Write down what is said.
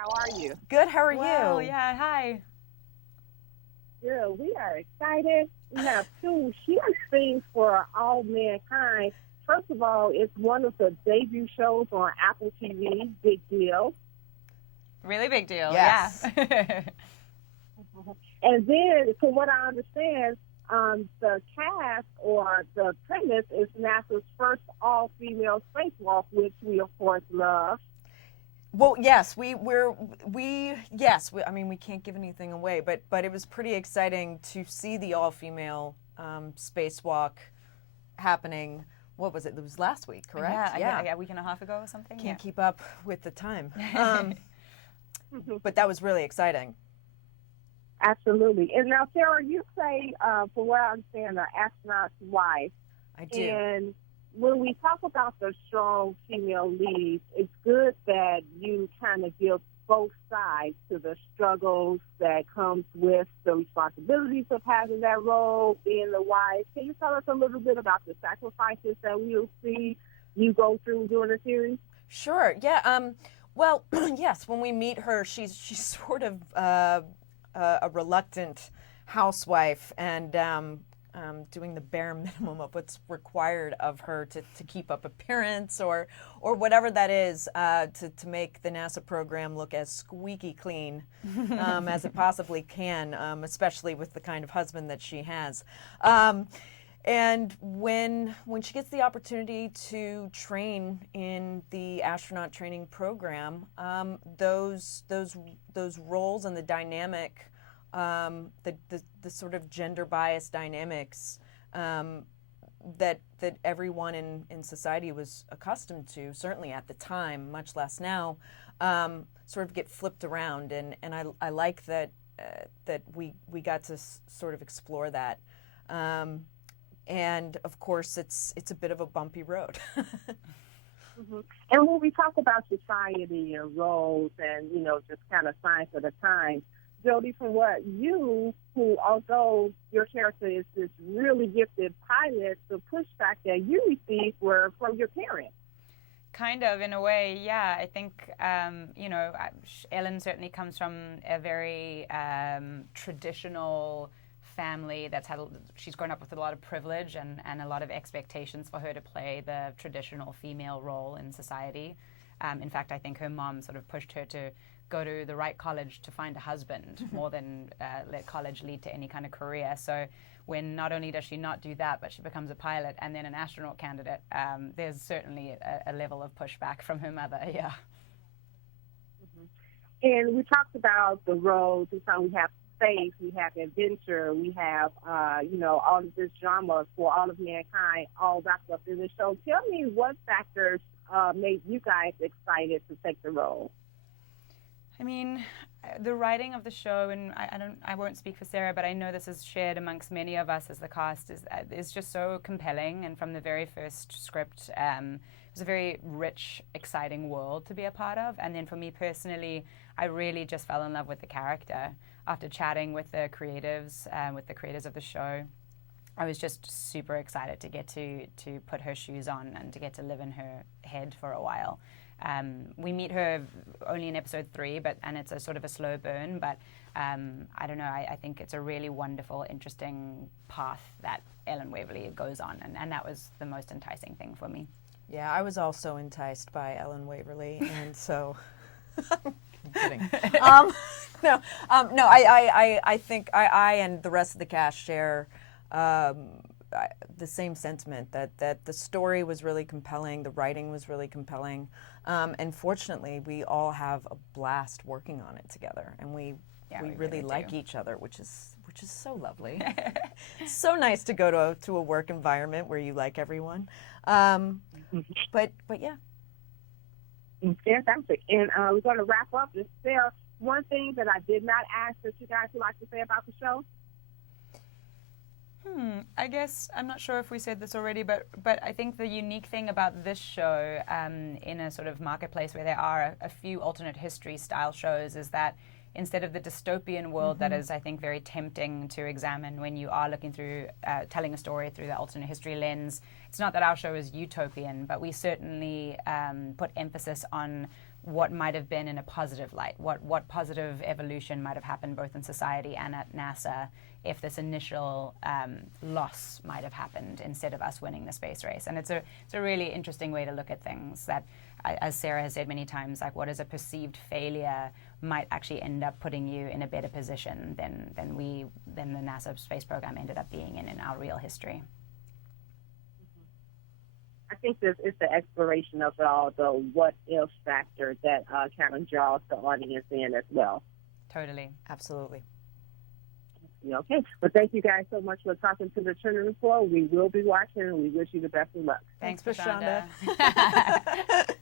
How are you? Good. How are Well, you? yeah, hi. Good. We are excited. We have two huge things for all mankind. First of all, it's one of the debut shows on Apple TV. Big deal. Really big deal, Yes. yeah. And then, from what I understand, the cast or the premise is NASA's first all-female spacewalk, which we of course love. Well, yes, I mean, we can't give anything away, but it was pretty exciting to see the all-female spacewalk happening. What was it? It was last week, correct? Yeah, a week and a half ago or something. Can't keep up with the time. But that was really exciting. Absolutely. And now, Sarah, you play, from what I understand, an astronaut's wife. I do. And when we talk about the strong female leads, it's good that you kind of give both sides to the struggles that comes with the responsibilities of having that role, being the wife. Can you tell us a little bit about the sacrifices that we'll see you go through during the series? Sure. Yeah. Well, yes. When we meet her, she's sort of a reluctant housewife and doing the bare minimum of what's required of her to keep up appearance or whatever that is to make the NASA program look as squeaky clean as it possibly can, especially with the kind of husband that she has. And when she gets the opportunity to train in the astronaut training program, those roles and the dynamic, the sort of gender bias dynamics that everyone in society was accustomed to, certainly at the time, much less now, sort of get flipped around, and I like that we got to sort of explore that. And of course, it's a bit of a bumpy road. Mm-hmm. And when we talk about society and roles and, just kind of signs of the times, Jodi, from what you, who although your character is this really gifted pilot, the pushback that you received were from your parents. Kind of, in a way, yeah. I think, Ellen certainly comes from a very traditional family she's grown up with a lot of privilege and a lot of expectations for her to play the traditional female role in society. In fact, I think her mom sort of pushed her to go to the right college to find a husband more than let college lead to any kind of career. So when not only does she not do that, but she becomes a pilot and then an astronaut candidate, there's certainly a level of pushback from her mother, yeah. Mm-hmm. And we talked about the roles. We have space, we have adventure, we have, all of this drama for all of mankind, all wrapped up in the show. Tell me what factors made you guys excited to take the role? I mean, the writing of the show, and I won't speak for Sarah, but I know this is shared amongst many of us as the cast, is just so compelling. And from the very first script, it was a very rich, exciting world to be a part of. And then for me personally, I really just fell in love with the character. After chatting with the creatives of the show, I was just super excited to get to put her shoes on and to get to live in her head for a while. We meet her only in episode 3, and it's a sort of a slow burn, but I don't know, I think it's a really wonderful, interesting path that Ellen Waverly goes on, and that was the most enticing thing for me. Yeah, I was also enticed by Ellen Waverly, and so... I'm kidding. No, I think I and the rest of the cast share the same sentiment that the story was really compelling, the writing was really compelling, and fortunately, we all have a blast working on it together, and we really like each other, which is so lovely. It's so nice to go to a work environment where you like everyone, but yeah. Fantastic. And we're going to wrap up. Is there one thing that I did not ask that you guys would like to say about the show? I guess I'm not sure if we said this already, but I think the unique thing about this show in a sort of marketplace where there are a few alternate history style shows is that instead of the dystopian world that is, I think, very tempting to examine when you are looking through, telling a story through the alternate history lens. It's not that our show is utopian, but we certainly put emphasis on what might have been in a positive light, what positive evolution might have happened both in society and at NASA if this initial loss might have happened instead of us winning the space race. And it's a really interesting way to look at things that, as Sarah has said many times, like what is a perceived failure might actually end up putting you in a better position than the NASA space program ended up being in our real history. I think this is the exploration of it all, the what-if factor that kind of draws the audience in as well. Totally. Absolutely. Okay. Well, thank you guys so much for talking to the Trinity Report. We will be watching, and we wish you the best of luck. Thanks, Prashanda. Prashanda.